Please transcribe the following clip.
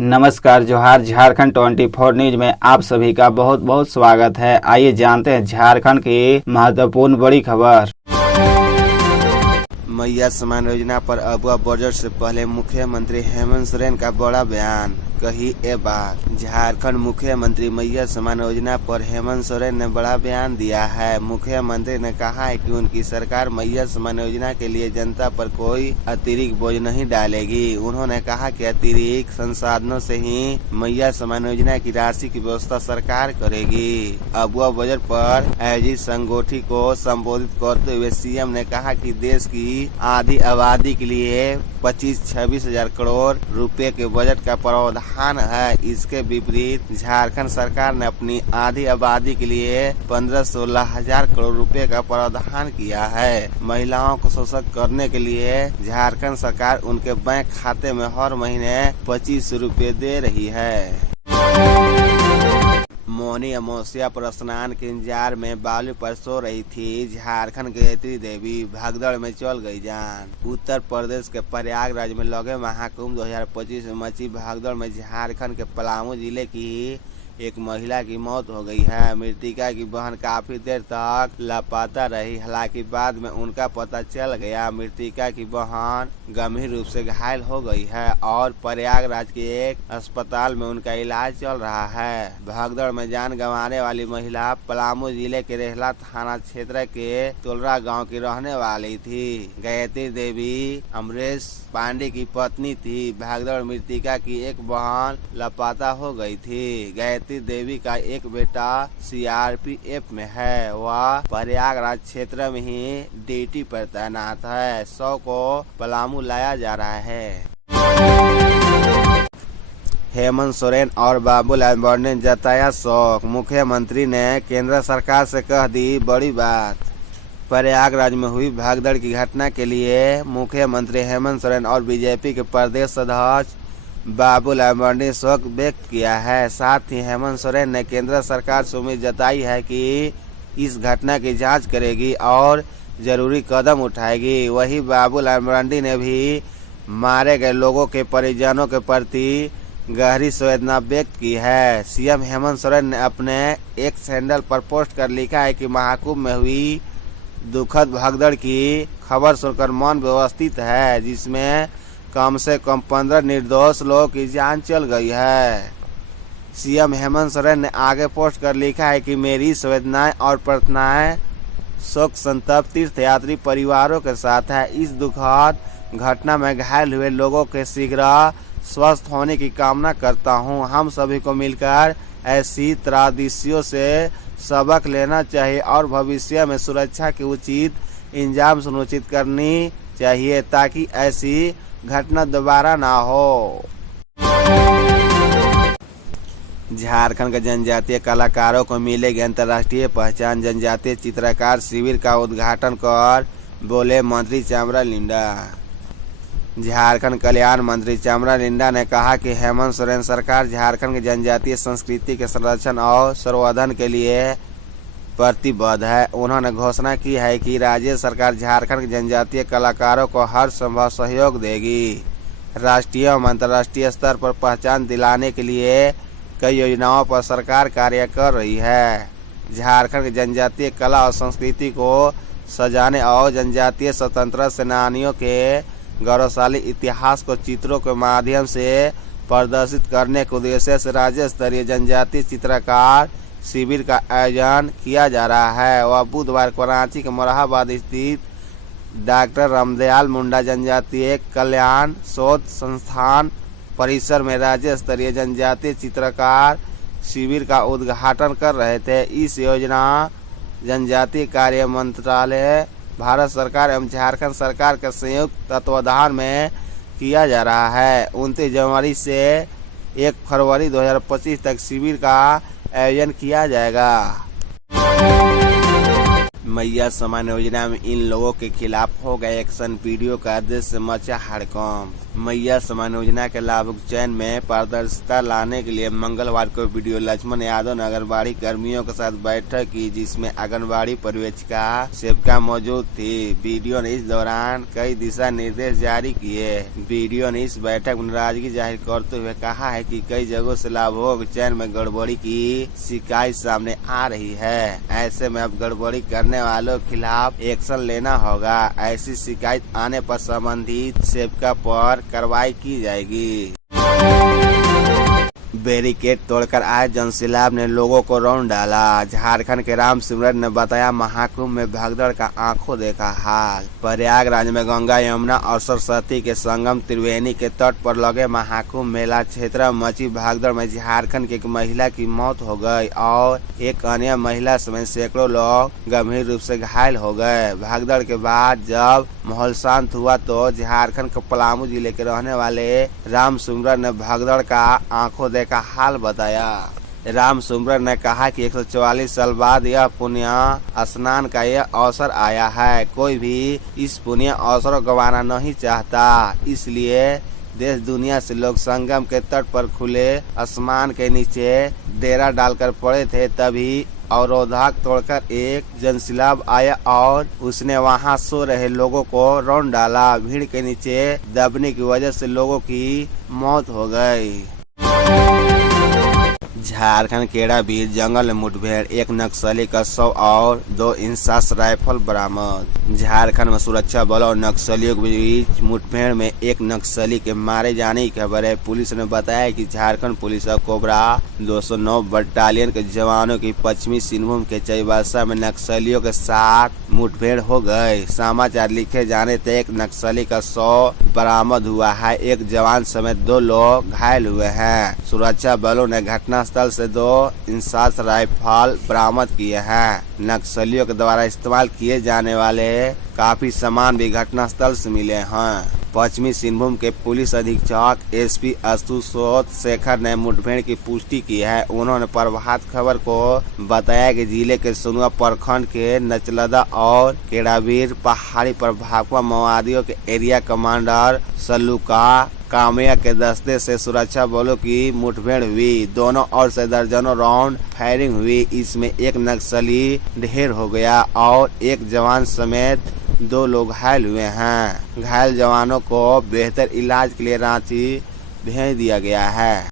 नमस्कार, जोहार। झारखंड 24 न्यूज में आप सभी का बहुत बहुत स्वागत है। आइए जानते हैं झारखंड की महत्वपूर्ण बड़ी खबर। मैया सम्मान योजना पर अबुआ बजट से पहले मुख्यमंत्री हेमंत सोरेन का बड़ा बयान। कही ये बात। झारखंड मुख्यमंत्री मैया सम्मान योजना पर हेमंत सोरेन ने बड़ा बयान दिया है। मुख्यमंत्री ने कहा है कि उनकी सरकार मैया सम्मान योजना के लिए जनता पर कोई अतिरिक्त बोझ नहीं डालेगी। उन्होंने कहा कि अतिरिक्त संसाधनों से ही मैया सम्मान योजना की राशि की व्यवस्था सरकार करेगी। अबुआ बजट पर आयोजित संगोष्ठी को संबोधित करते हुए सीएम ने कहा कि देश की आधी आबादी के लिए 25-26 हजार करोड़ रुपए के बजट का प्रावधान है। इसके विपरीत झारखंड सरकार ने अपनी आधी आबादी के लिए 15-16 हजार करोड़ रुपए का प्रावधान किया है। महिलाओं को सशक्त करने के लिए झारखंड सरकार उनके बैंक खाते में हर महीने 25 रुपए दे रही है। मौनी अमावस्या पर स्नान के इंतजार में बालू पर सो रही थी झारखंड गायत्री देवी, भगदड़ में चल गई जान। उत्तर प्रदेश के प्रयागराज में लगे महाकुंभ 2025 में मची भगदड़ में झारखंड के पलामू जिले की एक महिला की मौत हो गई है। मृतका की बहन काफी देर तक लापता रही, हालांकि बाद में उनका पता चल गया। मृतका की बहन गंभीर रूप से घायल हो गई है और प्रयागराज के एक अस्पताल में उनका इलाज चल रहा है। भगदड़ में जान गंवाने वाली महिला पलामू जिले के रेहला थाना क्षेत्र के तोलरा गाँव की रहने वाली थी। गायत्री देवी अमरेश पांडे की पत्नी थी। भगदड़ मृतका की एक बहन लापता हो गई थी। गायत्री देवी का एक बेटा सीआरपीएफ में है। वह प्रयागराज क्षेत्र में ही ड्यूटी पर तैनात है। शव को पलामू लाया जा रहा है। हेमंत सोरेन और बाबूलाल मौर्य ने जताया शोक। मुख्यमंत्री ने केंद्र सरकार से कह दी बड़ी बात। प्रयागराज में हुई भगदड़ की घटना के लिए मुख्यमंत्री हेमंत सोरेन और बीजेपी के प्रदेश अध्यक्ष बाबूलाल मौर्य ने शोक व्यक्त किया है। साथ ही हेमंत सोरेन ने केंद्र सरकार से उम्मीद जताई है कि इस घटना की जांच करेगी और जरूरी कदम उठाएगी। वही बाबूलाल मौर्य ने भी मारे गए लोगों के परिजनों के प्रति गहरी संवेदना व्यक्त की है। सीएम हेमंत सोरेन ने अपने एक हैंडल पर पोस्ट कर लिखा है कि महाकुंभ में हुई दुखद भगदड़ की खबर सुनकर मन व्यवस्थित है, जिसमें कम से कम 15 निर्दोष लोगों की जान चल गई है। सीएम हेमंत सोरेन ने आगे पोस्ट कर लिखा है कि मेरी संवेदनाएं और प्रार्थनाएं शोक संतप्त तीर्थयात्री परिवारों के साथ है। इस दुखद घटना में घायल हुए लोगों के शीघ्र स्वस्थ होने की कामना करता हूं। हम सभी को मिलकर ऐसी त्रासदियों से सबक लेना चाहिए और भविष्य में सुरक्षा के उचित इंतजाम सुनिश्चित करनी चाहिए ताकि ऐसी घटना दोबारा ना हो। झारखंड के जनजातीय कलाकारों को मिलेगी अंतर्राष्ट्रीय पहचान। जनजातीय चित्रकार शिविर का उद्घाटन कर बोले मंत्री चामरा लिंडा। झारखंड कल्याण मंत्री चामरा लिंडा ने कहा कि हेमंत सोरेन सरकार झारखंड की जनजातीय संस्कृति के संरक्षण और संवर्धन के लिए प्रतिबद्ध है। उन्होंने घोषणा की है कि राज्य सरकार झारखंड के जनजातीय कलाकारों को हर संभव सहयोग देगी। राष्ट्रीय और अंतर्राष्ट्रीय स्तर पर पहचान दिलाने के लिए कई योजनाओं पर सरकार कार्य कर रही है। झारखंड की जनजातीय कला और संस्कृति को सजाने और जनजातीय स्वतंत्रता सेनानियों के गौरवशाली इतिहास को चित्रों के माध्यम से प्रदर्शित करने के उद्देश्य से राज्य स्तरीय जनजातीय चित्रकार शिविर का आयोजन किया जा रहा है। वह बुधवार को रांची के मोरहाबाद स्थित डॉक्टर रामदयाल मुंडा जनजातीय कल्याण शोध संस्थान परिसर में राज्य स्तरीय जनजातीय चित्रकार शिविर का उद्घाटन कर रहे थे। इस योजना जनजातीय कार्य मंत्रालय, भारत सरकार एवं झारखंड सरकार के संयुक्त तत्वाधान में किया जा रहा है। 29 जनवरी से 1 फरवरी 2025 तक शिविर का आयोजन किया जाएगा। मैया समान योजना में इन लोगों के खिलाफ हो गए एक्शन। वीडियो का दृश्य मचा हड़कंप। मैया समान योजना के लाभुक चयन में पारदर्शिता लाने के लिए मंगलवार को वीडियो लक्ष्मण यादव ने आंगनबाड़ी कर्मियों के साथ बैठक की, जिसमें आंगनबाड़ी पर्यवेक्षिका सेविका मौजूद थी। वीडियो ने इस दौरान कई दिशा निर्देश जारी किए। वीडियो ने इस बैठक में नाराजगी जाहिर करते हुए कहा है कि कई जगहों से लाभुक चयन में गड़बड़ी की शिकायत सामने आ रही है। ऐसे में अब गड़बड़ी करने वालों के खिलाफ एक्शन लेना होगा। ऐसी शिकायत आने पर संबंधित सेविका पर कार्रवाई की जाएगी। बैरिकेड तोड़कर आए जनसैलाब ने लोगों को रौंद डाला। झारखंड के राम सिमरन ने बताया महाकुंभ में भगदड़ का आंखों देखा हाल। प्रयागराज में गंगा यमुना और सरस्वती के संगम त्रिवेणी के तट पर लगे महाकुंभ मेला क्षेत्र में मची भगदड़ में झारखंड की एक महिला की मौत हो गई और एक अन्य महिला समेत सैकड़ों लोग गंभीर रूप से घायल हो गए। भगदड़ के बाद जब माहौल शांत हुआ तो झारखंड के पलामू जिले के रहने वाले राम सिमरन ने भगदड़ का आंखों देखा हाल बताया। राम सिमरन ने कहा कि 144 साल बाद यह पुण्य स्नान का यह अवसर आया है। कोई भी इस पुण्य अवसर को गंवाना नहीं चाहता, इसलिए देश दुनिया से लोग संगम के तट पर खुले आसमान के नीचे डेरा डालकर पड़े थे। तभी अवरोधक तोड़कर एक जनसैलाब आया और उसने वहां सो रहे लोगों को रौंद डाला। भीड़ के नीचे दबने की वजह से लोगों की मौत हो गई। झारखंड केड़ाबीर जंगल में मुठभेड़, एक नक्सली का शव और 2 इंसास राइफल बरामद। झारखंड में सुरक्षा बल और नक्सलियों के बीच मुठभेड़ में एक नक्सली के मारे जाने की खबर है। पुलिस ने बताया कि झारखंड पुलिस और कोबरा 209 बटालियन के जवानों की पश्चिमी सिंहभूम के चाईबासा में नक्सलियों के साथ मुठभेड़ हो गई। समाचार लिखे जाने तक एक नक्सली का शव बरामद हुआ है। एक जवान समेत 2 लोग घायल हुए हैं। सुरक्षा बलों ने घटनास्थल से 2 इंसास राइफल बरामद किए हैं। नक्सलियों के द्वारा इस्तेमाल किए जाने वाले काफी सामान भी घटनास्थल से मिले हैं। पश्चिमी सिंहभूम के पुलिस अधीक्षक एसपी आशुतोष शेखर ने मुठभेड़ की पुष्टि की है। उन्होंने प्रभात खबर को बताया कि जिले के सोनुआ प्रखंड के नचलदा और केड़ाबीर पहाड़ी पर भाकपा माओवादियों के एरिया कमांडर सल्लूका कामया के दस्ते से सुरक्षा बलों की मुठभेड़ हुई। दोनों ओर से दर्जनों राउंड फायरिंग हुई। इसमें एक नक्सली ढेर हो गया और एक जवान समेत 2 लोग घायल हुए हैं। घायल जवानों को बेहतर इलाज के लिए रांची भेज दिया गया है।